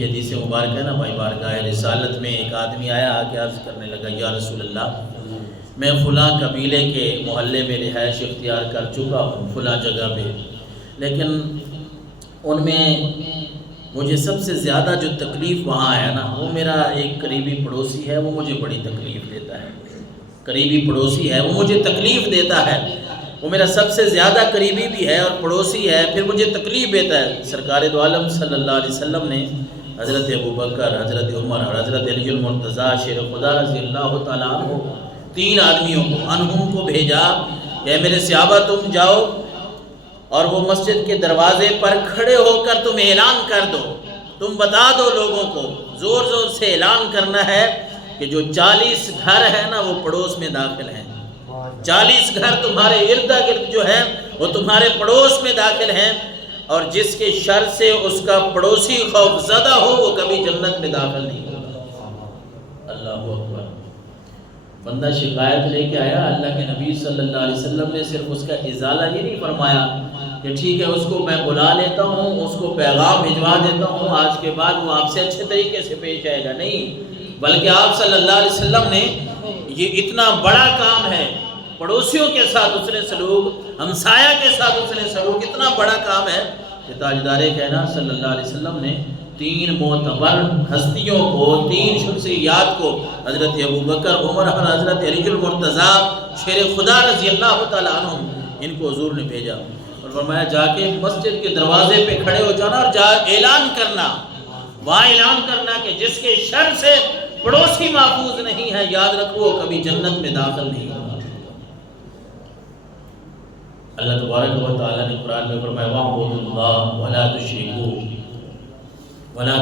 کی حدیث مبارک ہے نا بھائی، بارگاہ رسالت میں ایک آدمی آیا آ کے عرض کرنے لگا، یا رسول اللہ، میں فلاں قبیلے کے محلے میں رہائش اختیار کر چکا ہوں فلاں جگہ پہ، لیکن ان میں مجھے سب سے زیادہ جو تکلیف وہاں ہے نا، وہ میرا ایک قریبی پڑوسی ہے، وہ مجھے بڑی تکلیف دیتا ہے۔ قریبی پڑوسی ہے، وہ مجھے تکلیف دیتا ہے، وہ میرا سب سے زیادہ قریبی بھی ہے اور پڑوسی ہے، پھر مجھے تکلیف دیتا ہے۔ سرکار دو عالم صلی اللہ علیہ وسلم نے حضرت ابوبکر، حضرت عمر اور حضرت علی المرتضیٰ شیر خدا رضی اللہ تعالیٰ عنہ، تین آدمیوں کو انہم کو بھیجا کہ میرے صحابہ تم جاؤ اور وہ مسجد کے دروازے پر کھڑے ہو کر تم اعلان کر دو، تم بتا دو لوگوں کو، زور زور سے اعلان کرنا ہے کہ جو 40 گھر ہے نا وہ پڑوس میں داخل ہیں، 40 گھر تمہارے ارد گرد جو ہیں وہ تمہارے پڑوس میں داخل ہیں، اور جس کے شر سے اس کا پڑوسی خوف زدہ ہو وہ کبھی جنت میں داخل نہیں ہوگا۔ اللہ اکبر۔ بندہ شکایت لے کے آیا، اللہ کے نبی صلی اللہ علیہ وسلم نے صرف اس کا ازالہ ہی نہیں فرمایا کہ ٹھیک ہے اس کو میں بلا لیتا ہوں، اس کو پیغام بھجوا دیتا ہوں، آج کے بعد وہ آپ سے اچھے طریقے سے پیش آئے گا، نہیں، بلکہ آپ صلی اللہ علیہ وسلم نے یہ اتنا بڑا کام ہے، پڑوسیوں کے ساتھ اس نے سلوک، ہمسایہ کے ساتھ اس نے سلوک، اتنا بڑا کام ہے کہ تاجدار کائنات صلی اللہ علیہ وسلم نے 3 معتبر ہستیوں کو، 3 شخصیات کو، حضرت ابوبکر، عمر اور حضرت علی المرتضیٰ شیر خدا رضی اللہ تعالیٰ عنہ، ان کو حضور نے بھیجا اور فرمایا جا کے مسجد کے دروازے پہ کھڑے ہو جانا اور اعلان کرنا، وہاں اعلان کرنا کہ جس کے شر سے پڑوسی محفوظ نہیں ہے، یاد رکھو کبھی جنت میں داخل نہیں ہوگا۔ اللہ تبارک و تعالیٰ نے قرآن میں فرمایا وَاعْبُدُوا اللَّهَ وَلَا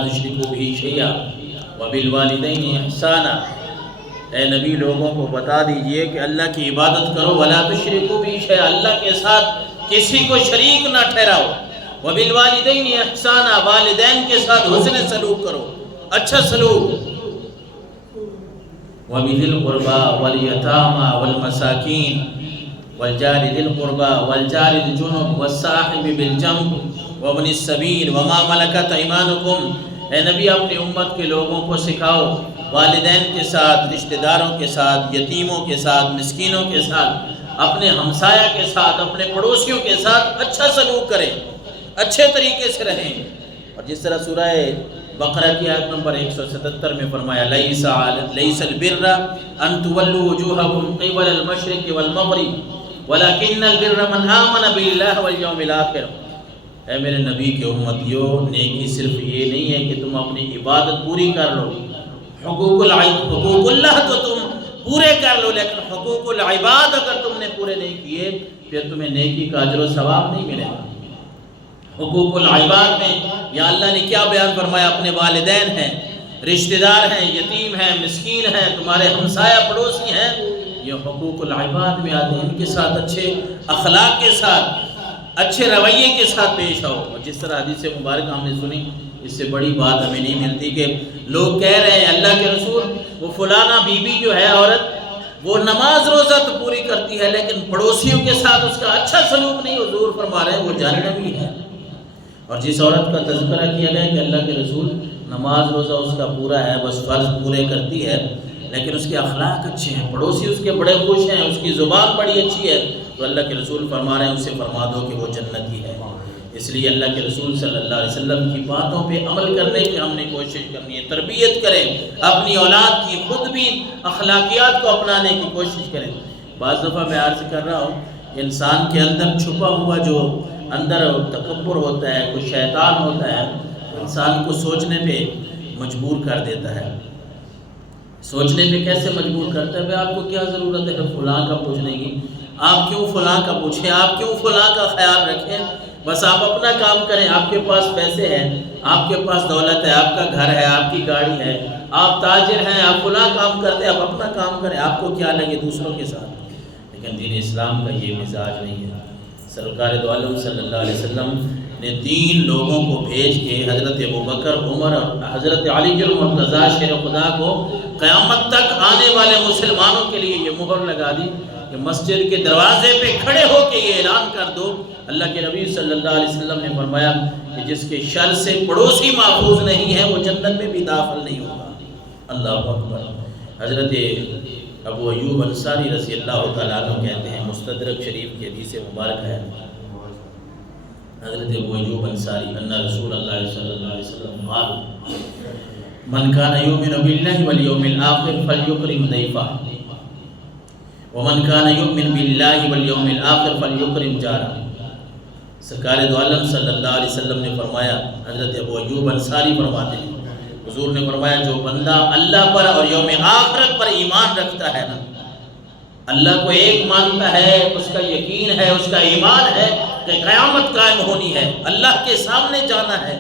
تُشْرِكُوا بِهِ شَيْئًا وَبِالْوَالِدَيْنِ إِحْسَانًا۔ اے نبی لوگوں کو بتا دیجئے کہ اللہ کی عبادت کرو، وَلَا تُشْرِكُوا بِهِ شَيْئًا، اللہ کے ساتھ کسی کو شریک نہ ٹھہراؤ، وَبِالْوَالِدَيْنِ إِحْسَانًا، والدین کے ساتھ حسن سلوک کرو، اچھا سلوک، وَبِذِي الْقُرْبَى وَالْيَتَامَى وَالْمَسَاكِينِ والجار ذی القربى والجار الجنب والصاحب بالجنب وابن السبیل وما ملکت ایمانکم۔ اے نبی اپنی امت کے لوگوں کو سکھاؤ والدین کے ساتھ، رشتہ داروں کے ساتھ، یتیموں کے ساتھ، مسکینوں کے ساتھ، اپنے ہمسایہ کے ساتھ، اپنے پڑوسیوں کے ساتھ اچھا سلوک کریں، اچھے طریقے سے رہیں۔ اور جس طرح سورہ بقرہ کی آیت نمبر 177 میں فرمایا لیس البر ان تولوا وجوہکم قبل المشرق والمغرب وَلَكِنَّ الْبِرَّ مَنْ آمَنَ بِاللَّهِ وَالْيَوْمِ الْآخِرِ۔ اے میرے نبی کی امتیوں، نیکی صرف یہ نہیں ہے کہ تم اپنی عبادت پوری کر لو، حقوق اللہ تو تم پورے کر لو، لیکن حقوق العباد اگر تم نے پورے نہیں کیے پھر تمہیں نیکی کا اجر و ثواب نہیں ملے گا۔ حقوق العباد میں یا اللہ نے کیا بیان فرمایا؟ اپنے والدین ہیں، رشتہ دار ہیں، یتیم ہیں، مسکین ہیں، تمہارے ہمسایہ پڑوسی ہیں، یہ حقوق العباد میں آتے ہیں، ان کے ساتھ اچھے اخلاق کے ساتھ، اچھے رویے کے ساتھ پیش آؤ۔ اور جس طرح حدیث مبارک ہم نے سنی، اس سے بڑی بات ہمیں نہیں ملتی کہ لوگ کہہ رہے ہیں اللہ کے رسول وہ فلانا بی بی جو ہے عورت وہ نماز روزہ تو پوری کرتی ہے لیکن پڑوسیوں کے ساتھ اس کا اچھا سلوک نہیں، حضور فرما رہے ہیں وہ جہنمی ہے۔ اور جس عورت کا تذکرہ کیا گیا کہ اللہ کے رسول نماز روزہ اس کا پورا ہے، بس فرض پورے کرتی ہے لیکن اس کے اخلاق اچھے ہیں، پڑوسی اس کے بڑے خوش ہیں، اس کی زبان بڑی اچھی ہے، تو اللہ کے رسول فرما رہے ہیں اسے فرما دو کہ وہ جنتی ہے۔ اس لیے اللہ کے رسول صلی اللہ علیہ وسلم کی باتوں پہ عمل کرنے کی ہم نے کوشش کرنی ہے، تربیت کریں اپنی اولاد کی، خود بھی اخلاقیات کو اپنانے کی کوشش کریں۔ بعض دفعہ میں عرض کر رہا ہوں انسان کے اندر چھپا ہوا جو اندر تکبر ہوتا ہے، کوئی شیطان ہوتا ہے، انسان کو سوچنے پہ مجبور کر دیتا ہے۔ سوچنے پہ کیسے مجبور کرتا ہے؟ بھئی آپ کو کیا ضرورت ہے فلاں کا پوچھنے کی؟ آپ کیوں فلاں کا پوچھیں؟ آپ کیوں فلاں کا خیال رکھیں؟ بس آپ اپنا کام کریں، آپ کے پاس پیسے ہیں، آپ کے پاس دولت ہے، آپ کا گھر ہے، آپ کی گاڑی ہے، آپ تاجر ہیں، آپ فلاں کام کرتے ہیں، آپ اپنا کام کریں، آپ کو کیا لگے دوسروں کے ساتھ۔ لیکن دین اسلام کا یہ مزاج نہیں ہے۔ سرکار دو عالم صلی اللہ علیہ وسلم نے 3 لوگوں کو بھیج کے حضرت ابوبکر، عمر اور حضرت علی المرتضیٰ شیر خدا کو قیامت تک آنے والے مسلمانوں کے لیے یہ مہر لگا دی کہ مسجد کے دروازے پہ کھڑے ہو کے یہ اعلان کر دو۔ اللہ کے نبی صلی اللہ علیہ وسلم نے فرمایا کہ جس کے شر سے پڑوسی محفوظ نہیں ہے وہ جنت میں بھی داخل نہیں ہوگا۔ اللہ اکبر۔ حضرت ابو ایوب انصاری رضی اللہ تعالیٰ عنہ کہتے ہیں، مستدرک شریف کی حدیث مبارک ہے، حضرت ابو ایوب انصاری ان رسول اللہ صلی اللہ علیہ وسلم قال من کان یؤمن باللہ والیوم الآخر فلیکرم ضیفہ ومن کان یؤمن باللہ والیوم الآخر فلیکرم جارہ۔ سرکار دو عالم صلی اللہ علیہ وسلم نے فرمایا، حضرت ابو ایوب انصاری فرماتے ہیں، حضور نے فرمایا جو بندہ اللہ پر اور یوم آخرت پر ایمان رکھتا ہے نا، اللہ کو ایک مانتا ہے، اس کا یقین ہے، اس کا ایمان ہے کہ قیامت قائم ہونی ہے، اللہ کے سامنے جانا ہے،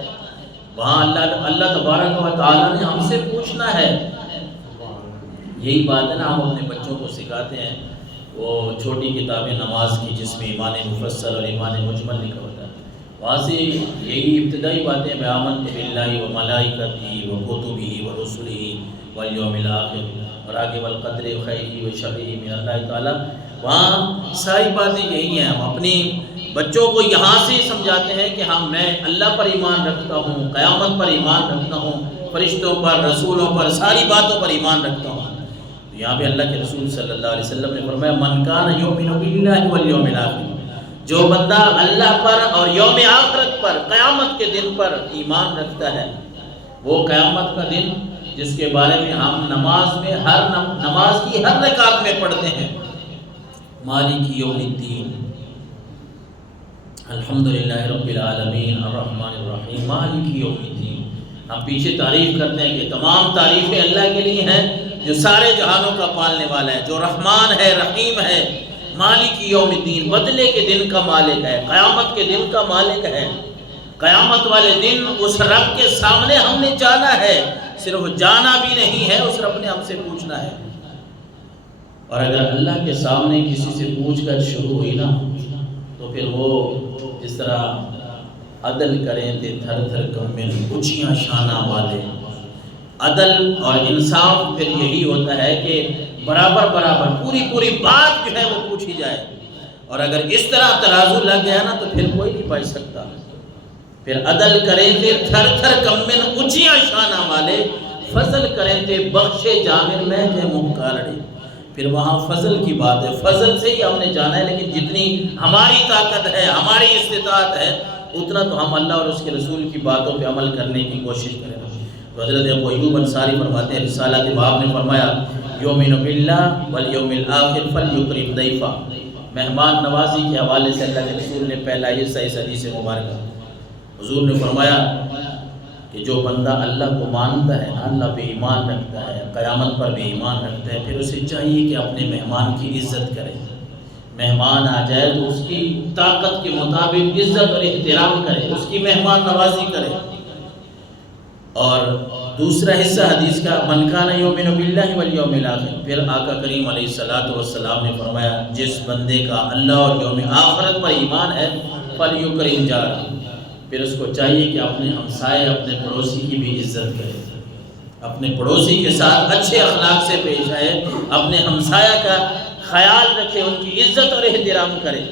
وہاں اللہ تبارک و تعالیٰ نے ہم سے پوچھنا ہے۔ یہی بات ہے نا، ہم اپنے بچوں کو سکھاتے ہیں، وہ چھوٹی کتابیں نماز کی جس میں ایمان مفصل اور ایمان مجمل لکھا ہوتا ہے، وہاں سے یہی ابتدائی باتیں میں آمنت باللہ و ملائکتہ و کتبہ و رسلہ والیوم الآخر اور آگے والقدر خیرہ و شرہ من اللہ تعالیٰ، وہاں ساری باتیں یہی ہیں۔ ہم اپنی بچوں کو یہاں سے سمجھاتے ہیں کہ ہاں میں اللہ پر ایمان رکھتا ہوں، قیامت پر ایمان رکھتا ہوں، فرشتوں پر، رسولوں پر، ساری باتوں پر ایمان رکھتا ہوں۔ تو یہاں پہ اللہ کے رسول صلی اللہ علیہ وسلم نے فرمایا من کان یؤمن باللہ والیوم الآخر، جو بندہ اللہ پر اور یوم آخرت پر، قیامت کے دن پر ایمان رکھتا ہے، وہ قیامت کا دن جس کے بارے میں ہم نماز میں نماز کی ہر رکعت میں پڑھتے ہیں، مالک یوم الدین، الحمدللہ رب العالمین الرحمن الرحیم مالک یوم الدین۔ ہم پیچھے تعریف کرتے ہیں کہ تمام تعریفیں اللہ کے لیے ہیں جو سارے جہانوں کا پالنے والا ہے، جو رحمان ہے، رحیم ہے، مالک یوم الدین، بدلے کے دن کا مالک ہے، قیامت کے دن کا مالک ہے۔ قیامت والے دن اس رب کے سامنے ہم نے جانا ہے، صرف جانا بھی نہیں ہے، اس رب نے ہم سے پوچھنا ہے۔ اور اگر اللہ کے سامنے کسی سے پوچھ کر شروع ہوئی نا تو پھر وہ جس طرح عدل کریں تے تھر تھر کمبن اونچیاں شانہ والے، عدل اور انصاف پھر یہی ہوتا ہے کہ برابر برابر پوری بات جو ہے وہ پوچھی جائے، اور اگر اس طرح ترازو لگ گیا نا تو پھر کوئی نہیں بچ سکتا۔ پھر عدل کریں تے تھر تھر کمبن اونچیاں شانہ والے، فضل کریں تے بخشے جامر میں جے مکارڑے۔ پھر وہاں فضل کی بات ہے، فضل سے ہی ہم نے جانا ہے، لیکن جتنی ہماری طاقت ہے، ہماری استطاعت ہے، اتنا تو ہم اللہ اور اس کے رسول کی باتوں پہ عمل کرنے کی کوشش کریں۔ تو حضرت ابو ایوب انصاری فرماتے ہیں، رسالۃ باب نے فرمایا یؤمن باللہ والیوم الآخر فلیکرم ضیفہ۔ مہمان نوازی کے حوالے سے اللہ کے رسول نے پہلا حصہ اس حدیث مبارکہ، حضور نے فرمایا کہ جو بندہ اللہ کو مانتا ہے، اللہ پہ ایمان رکھتا ہے، قیامت پر بھی ایمان رکھتا ہے، پھر اسے چاہیے کہ اپنے مہمان کی عزت کرے۔ مہمان آ جائے تو اس کی طاقت کے مطابق عزت اور احترام کرے، اس کی مہمان نوازی کرے۔ اور دوسرا حصہ حدیث کا من کان یؤمن باللہ والیوم الآخر، پھر آقا کریم علیہ الصلوۃ والسلام نے فرمایا جس بندے کا اللہ اور یوم آخرت پر ایمان ہے فلیکرم جارہ، پھر اس کو چاہیے کہ اپنے ہمسائے، اپنے پڑوسی کی بھی عزت کرے، اپنے پڑوسی کے ساتھ اچھے اخلاق سے پیش آئے، اپنے ہمسایہ کا خیال رکھے، ان کی عزت اور احترام کرے۔